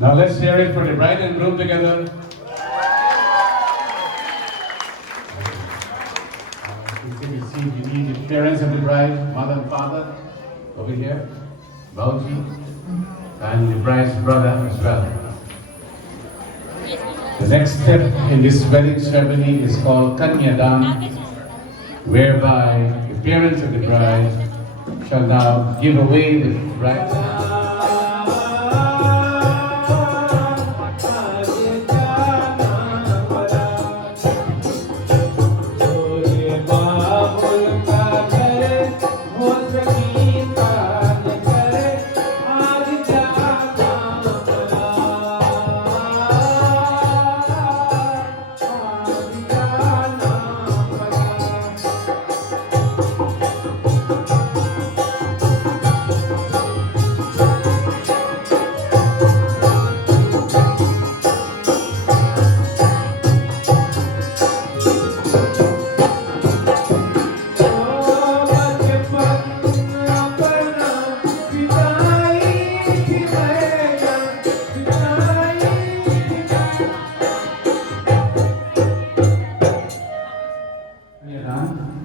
Now let's hear it for the bride and groom together. You need the parents of the bride, mother and father, over here, Bauji, and the bride's brother as well. The next step in this wedding ceremony is called Kanyadam, whereby the parents of the bride shall now give away the bride.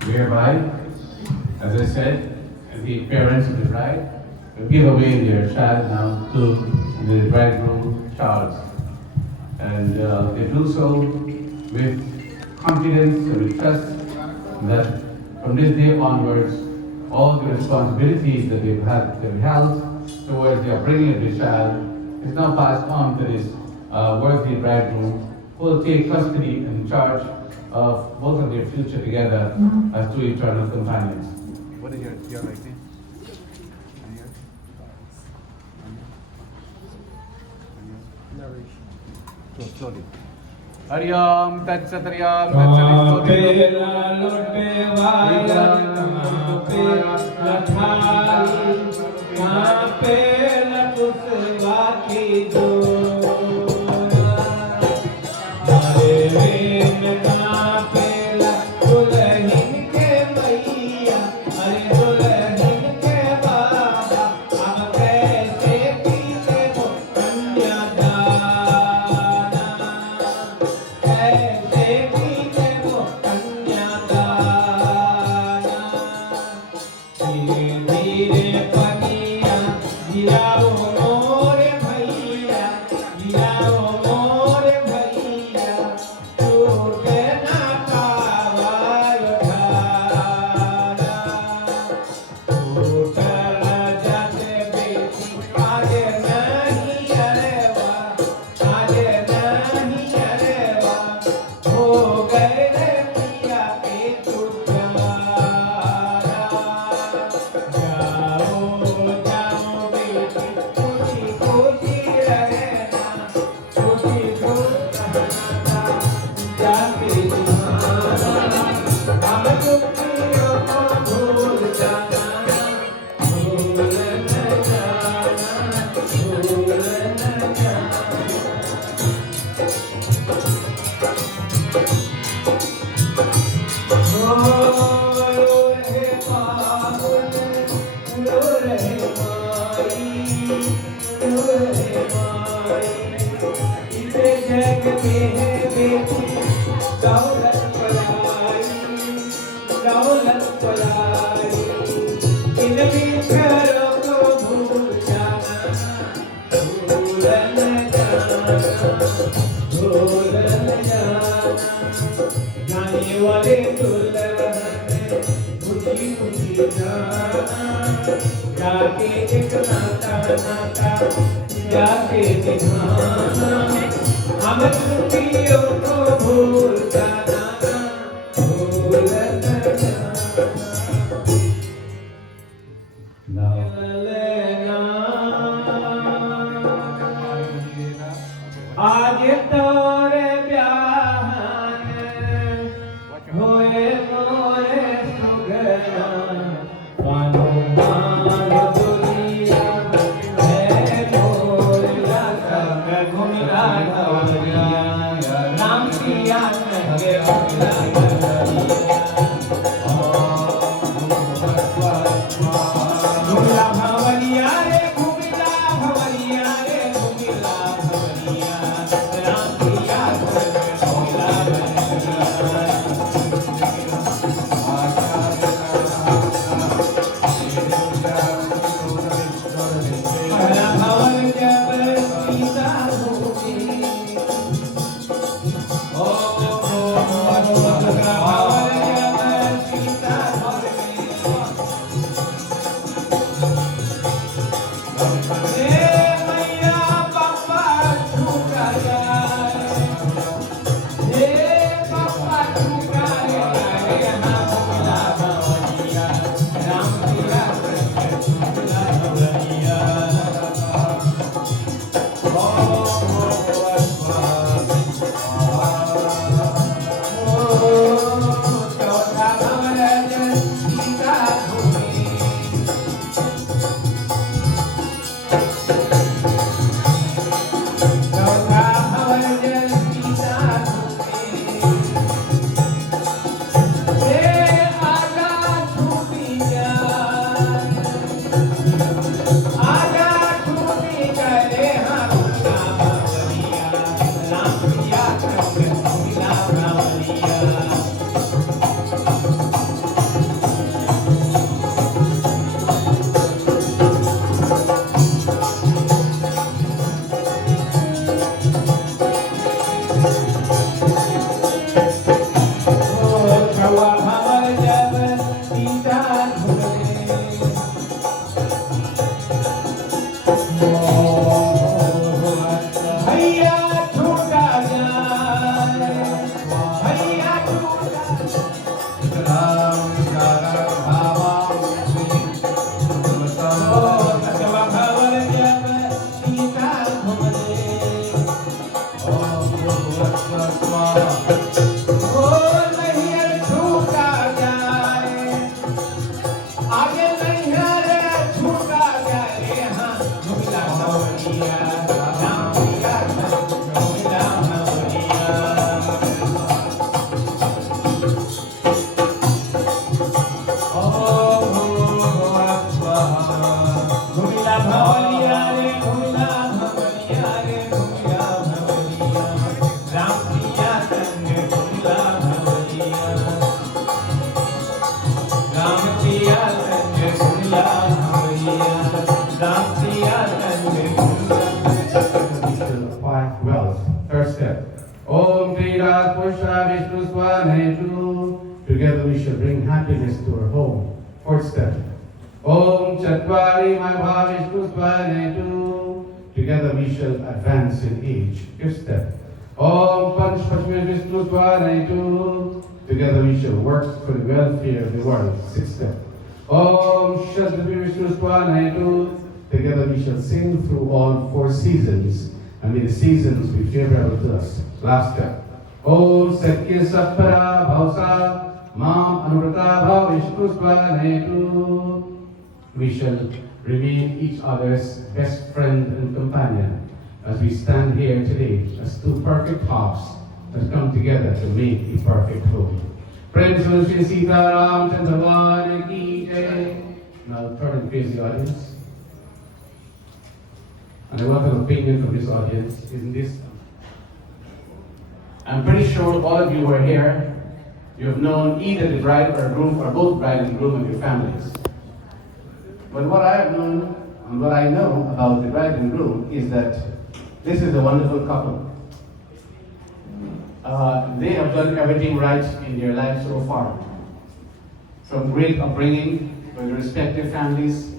Whereby, as I said, the parents of the bride will give away their child now to the bridegroom Charles. And they do so with confidence and with trust that from this day onwards, all the responsibilities that they've held towards the upbringing of the child is now passed on to this worthy bridegroom, who will take custody and charge of both of their future together as two eternal companions. What is your right name? So slowly. Hariom Tat Sat Hariom Ram Siya भवलिया रे घुमला भवलिया रे घुमला भवलिया राम सिया संग घुमला भवलिया राम सिया संग घुमला भवलिया राम सिया संग घुमला acquire wealth. First step. Om Trirat Pushra Vishnu Swanetu. Together we shall bring happiness to our home. Fourth step. Om Chatvari Maha Vishnu Swanetu. Together we shall advance in age. Fifth step. Om Panchpashmi Vishnu Swanetu. Together we shall work for the welfare of the world. Sixth step. Om Shadvi Vishnu Swanetu. Together we shall sing through all four seasons, and may the seasons be favorable to us. Last step. Om Sakya Sapara Bhausa Mam Anuvrata Bhav Vishnu Swanetu. We shall remain each other's best friend and companion as we stand here today as two perfect halves that come together to make a perfect whole. Friends of Sri Sita Ram Chandravani Ki Jai. Now turn and face the audience. And I want an opinion from this audience. Isn't this? I'm pretty sure all of you who are here, you have known either the bride or groom or both bride and groom and your families. But what I have known and what I know about the bride and groom is that this is a wonderful couple. They have done everything right in their lives so far. From great upbringing by their respective families,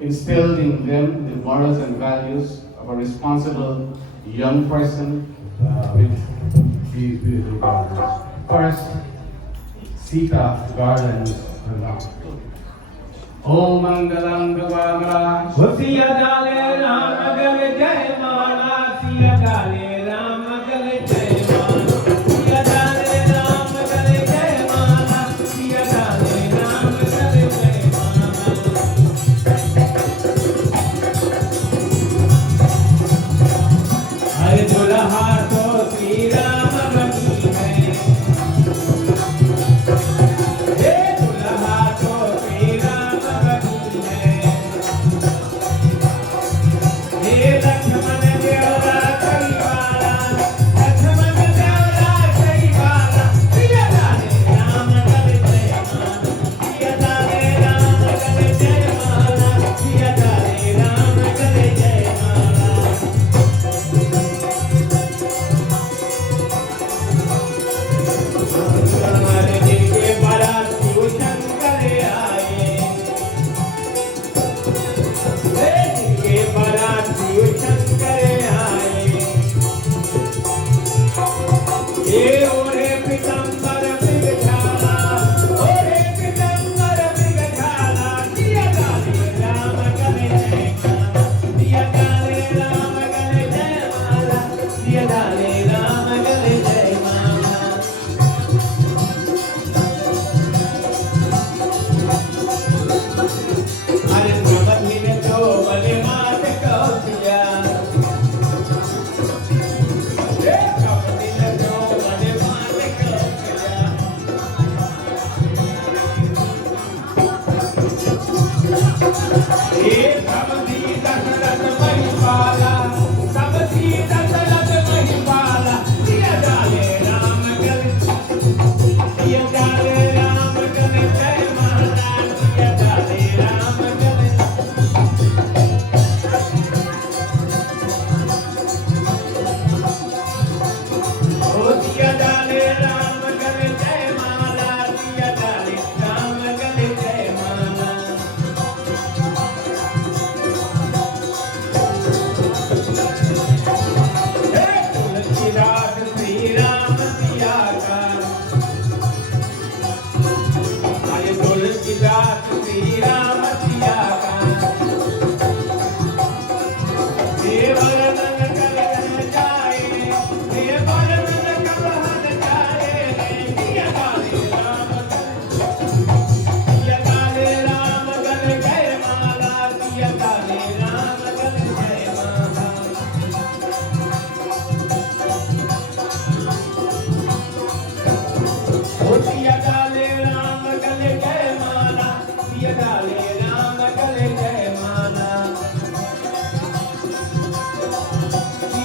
instilled in them the morals and values of a responsible young person with these beautiful gardens. First, Sita Gardens. Om Mangalam Bhagavamra. Siya dale Ram agal jai mala siya dale Ram agal jai mala siya dale Ram agal jai mala siya dale Ram agal jai mala हरे दुल्हा तो श्री राम बनी है हे दुल्हा तो श्री राम बनी है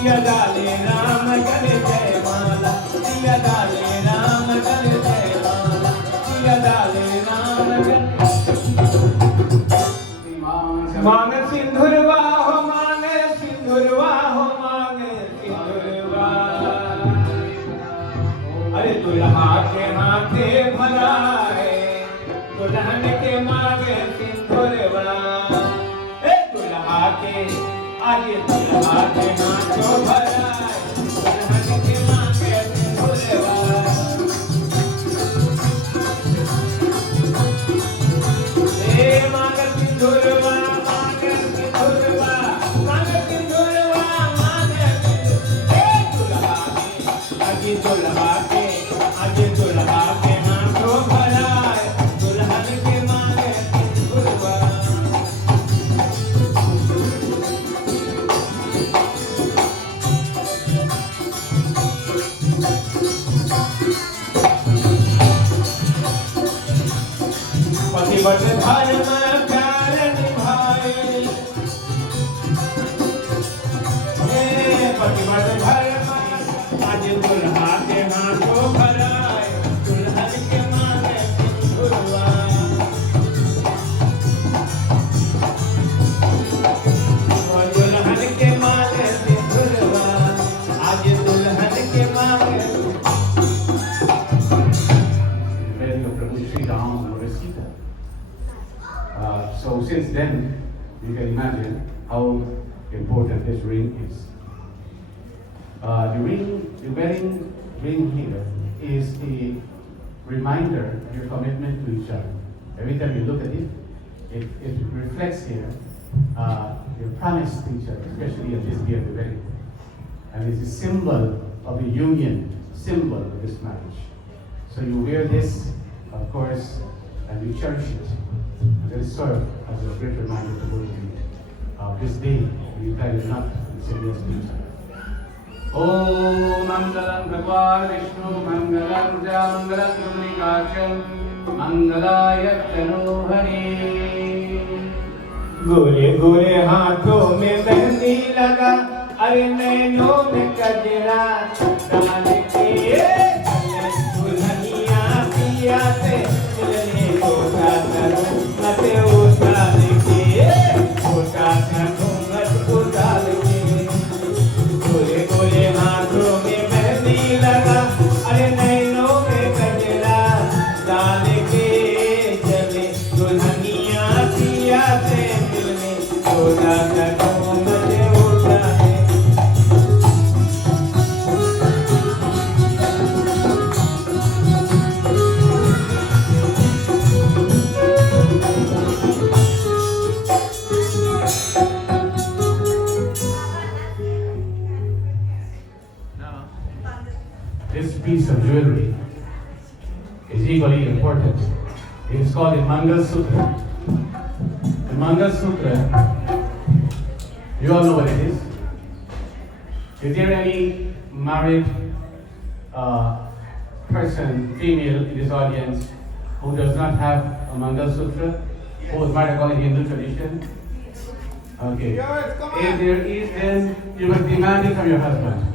सिया डाले राम गले जय माला सिया डाले राम गले जय माला सिया डाले राम गले मांग सिंधुरवा हो मांग सिंधुरवा हो मांग सिंधुरवा अरे दुल्हा के हाथे भरा है दुल्हन के मांगे सिंधुरवा ए दुल्हा के आगे दुल्हा के हाथों भरा है दुल्हन के मांगे सिंधुरवा ए मांग सिंधुरवा मांग सिंधुरवा मांग सिंधुरवा मांग ए दुल्हा के आगे दुल्हा के आगे दुल्हा के हाथों भरा है दुल्हन के मांगे सिंधुरवा पतिव्रत धर्म प्यार निभाए पतिव्रत धर्म आज दुल्हा के हाथों भरा है दुल्हन के मांगे सिंधुरवा और दुल्हन के मांगे सिंधुरवा आज दुल्हन के मांगे wedding of Prabhu Sri Ram and Lord Sita. So since then, you can imagine how important this ring is. The wedding ring here is a reminder of your commitment to each other. Every time you look at it, it reflects here your promise to each other, especially on this day of the wedding. And it's a symbol of the union, symbol of this marriage. So you wear this, of course, and you cherish it. And it serve as a great reminder to both of you of this day when you guys not say yes to each other. Om Mangalam Bhagwan Vishnu Mangalam Mangalam Mumlikacham Mangalaya Tanu Hari. गोरे गोरे हाथों में मेहंदी लगा अरे नैनों में गजरा डाल के दुल्हनिया पिया से मिलने को करूं मत उतार के छोटा सा घूंघट उतार के गोरे गोरे हाथों में मेहंदी लगा अरे नैनों में गजरा डाल के चले दुल्हनिया पिया से मिलने छोटा सा घूंघट उतार This piece of jewelry is equally important. It is called the Mangal Sutra. The Mangal Sutra, you all know what it is. Is there any married person, female in this audience, who does not have a Mangal Sutra? Who is married according to Hindu tradition? Okay. If there is, then you must demand it from your husband.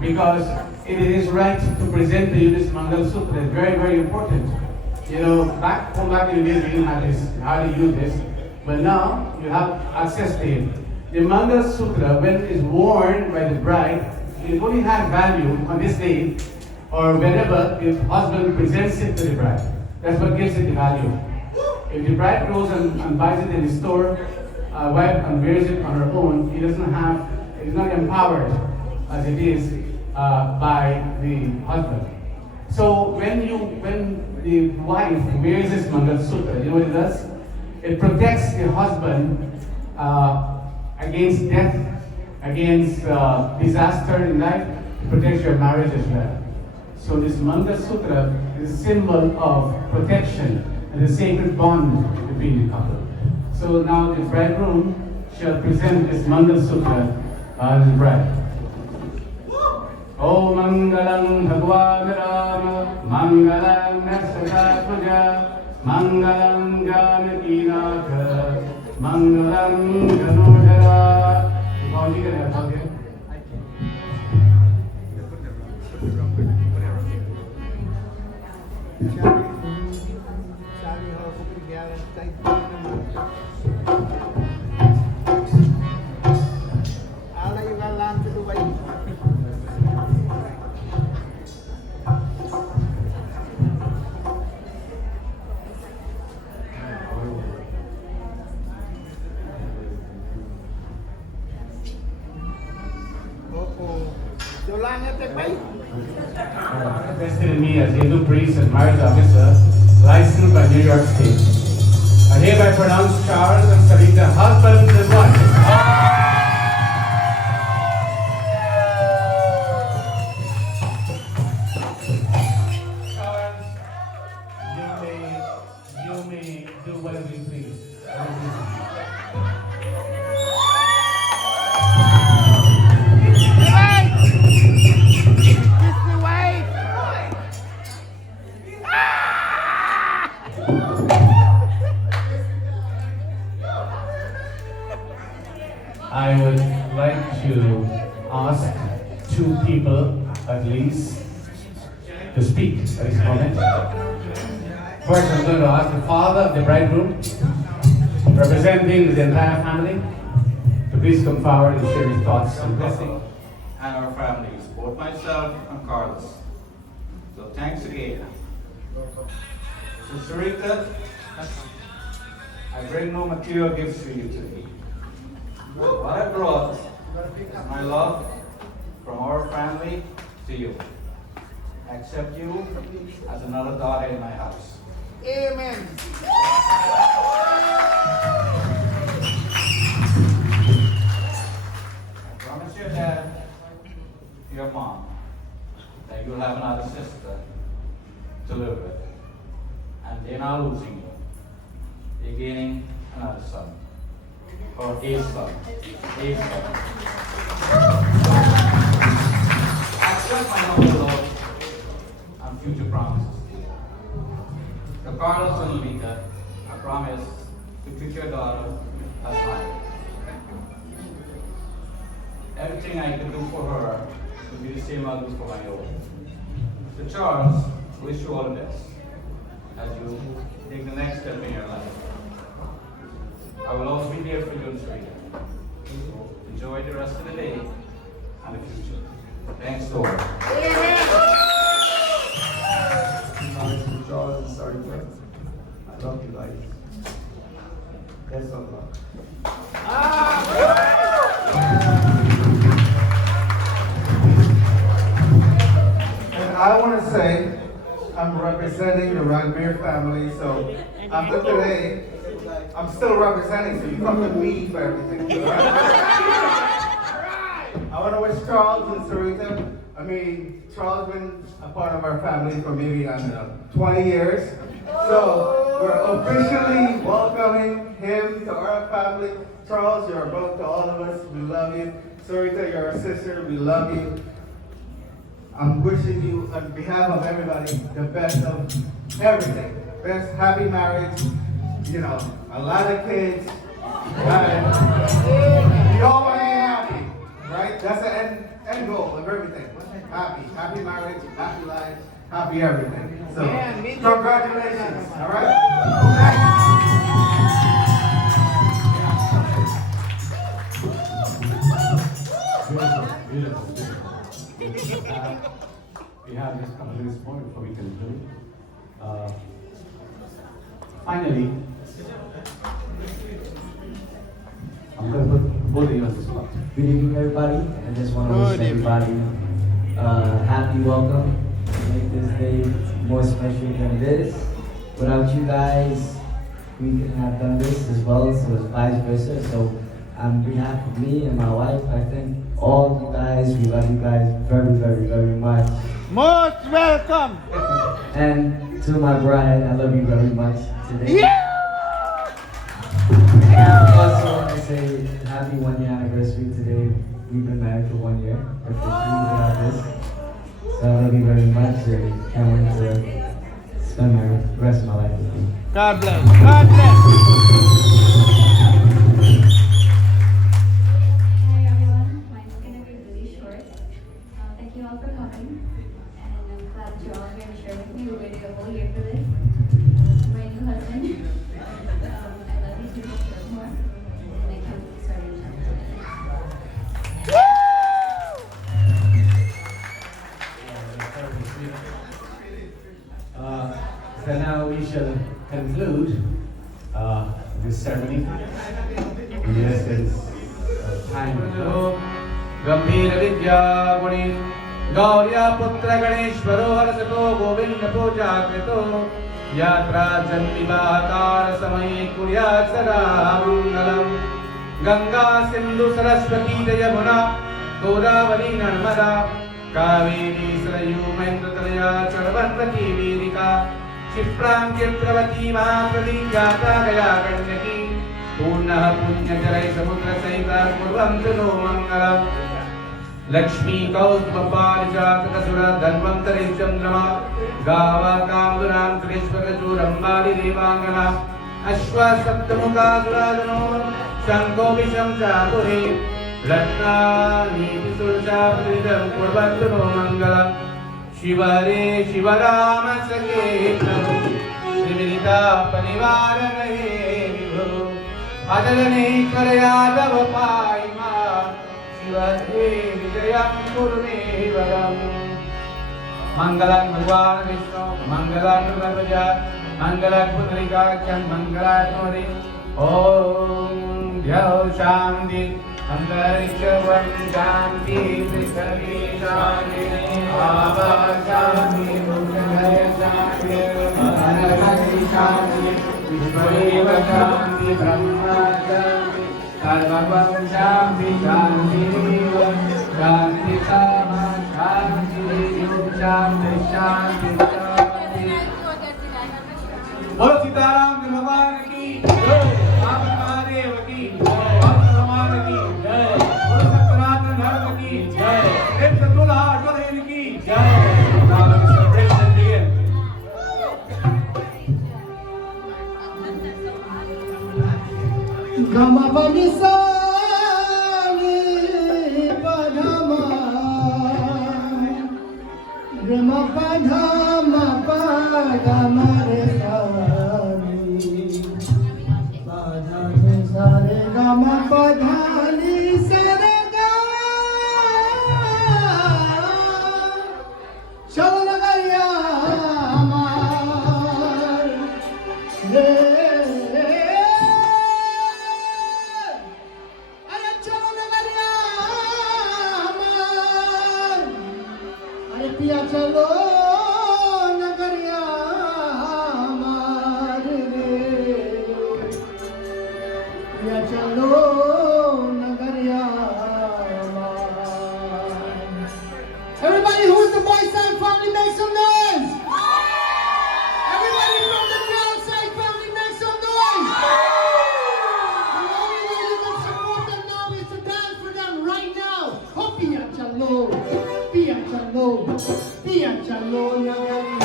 Because it is right to present to you this Mangal Sutra. It's very, very important. You know, back in the days, we didn't have this, how to use this. But now, you have access to it. The Mangal Sutra, when it is worn by the bride, it only has value on this day or whenever the husband presents it to the bride. That's what gives it the value. If the bride goes and buys it in the store, wife and wears it on her own, it is not empowered as it is by the husband. So when the wife wears this Mangal Sutra, you know what it does? It protects the husband against death, against disaster in life. It protects your marriage as well. So this Mangal Sutra is a symbol of protection and a sacred bond between the couple. So now the bridegroom shall present this Mangal Sutra to the bride. Om Mangalam Bhagwan Rama Mangalam Nasratpuja Mangalam Janakinath Mangalam Ganodhara. Bhauji can help out here. Sabi ho, kupigaran kahit pa naman. Ala yung alam sa Dubai. Oo. Dolan at Dubai. Vested in me as Hindu priest and marriage officer, licensed by New York State. I hereby pronounce Charles and Sarita husband and wife. Charles, you may do whatever you please. I would like to ask two people at least to speak at this moment. First, I'm going to ask the father of the bridegroom, representing the entire family, to please come forward and share his thoughts and blessing. And our families, both myself and Carlos. So thanks again. So Sarita, I bring no material gifts for you today. What I brought is my love from our family to you. I accept you as another daughter in my house. Amen. I promise your dad, your mom, that you'll have another sister to live with. And they're not losing you. They're gaining another son. Or a son. A son. I accept my noble love and future promises. To Carlos and Lolita, I promise to treat your daughter as mine. Everything I can do for her will be the same I'll do for my own. To Charles, I wish you all the best as you take the next step in your life. I will always be there for you and Sarita. So enjoy the rest of the day and the future. Thanks, Lord. Charles and Sarita, I love you guys. Best of luck. And I want to say, I'm representing the Ragmere family, so after today, I'm still representing, so you come to me for everything. All right? I want to wish Charles and Sarita, Charles been a part of our family for maybe, 20 years. So we're officially welcoming him to our family. Charles, you're a brother to all of us. We love you. Sarita, you're a sister. We love you. I'm wishing you, on behalf of everybody, the best of everything. Best happy marriage, a lot of kids. And we all want to be happy, right? That's the end goal of everything. Happy marriage, happy life, happy everything. So, congratulations, all right? Beautiful. We have just come to this point before we conclude. Finally, I'm going to put both of you on the spot. Good evening, everybody. I just want to wish everybody happy welcome. Make this day more special than this. Without you guys, we couldn't have done this as well, so it's vice versa. So, on behalf of me and my wife, I thank all you guys. We love you guys very, very, very much. Most welcome. And to my bride, I love you very much today. Also, want to say happy 1 year anniversary today. We've been married for 1 year, officially without this. So I love you very much and can't wait to spend the rest of my life with you. God bless. God bless. Hi everyone, mine's gonna be really short. Thank you all for coming, and I'm glad you all are gonna share with me. We waited a whole year for गंभीर विद्या गुणी गौर्या पुत्र गणेश्वरो हर्षतो गोविंद पूजा कृतो यात्रा जन्मिवाकार समये कुर्यात् सदा मंगलम् गंगा सिंधु सरस्वती यमुना गोदावरी नर्मदा कावेरी सरयू महेंद्रतनया चरवन्वती वीरिका क्षिप्रां चित्रवती महाप्रदी जाता गया गण्डकी पूर्णः पुण्यजलै समुद्रसहिता कुर्वन्तु नो मङ्गलम् लक्ष्मी कौस्तुभपारिजातकसुरा धन्वन्तरि चन्द्रमा गावा कामदुरां त्रिष्वकचूरम्बालि देवाङ्गना अश्वसप्तमुखासुरादनो शङ्को विषं चातुरे रत्नानीति सुरचापृतं कुर्वन्तु नो मङ्गलम् शिवरे शिवराम सखे प्रभु त्रिविदिता परिवार रहे विभु अजलनेश्वर यादव पायिमा शिवहे विजयं कुरु मे वरम् मंगलं भगवान विष्णु मंगलं गणपति मंगलं पुंडरीकाक्षं मंगलं हरि ओम ध्यान शांति अंतरिक्षं शांति पृथ्वी शांति आकाश शांति भूमि शांति अनंत शांति विश्वदेव शांति ब्रह्म शांति सर्वं शांति शांति शांति शांति शांति बोलो सीताराम भगवान की जय बाबा महादेव की जय भगवान की जय बोलो सत्यनारायण धर्म की जय देव सतुला अश्वदेव की जय now let the celebration begin Gama Panisa Padama Gama Padama Padama Padani Sare Gama Padani Sare Shalagaya Amar पिया चलो नगरिया हमार रे पिया चलो नगरिया Everybody who's the boy side family make some noise. Everybody from the girl side family make some noise. The only way you can support them now is to dance for them right now. Oh, Pia Chalo, Pia Chalo, Pia Chalo,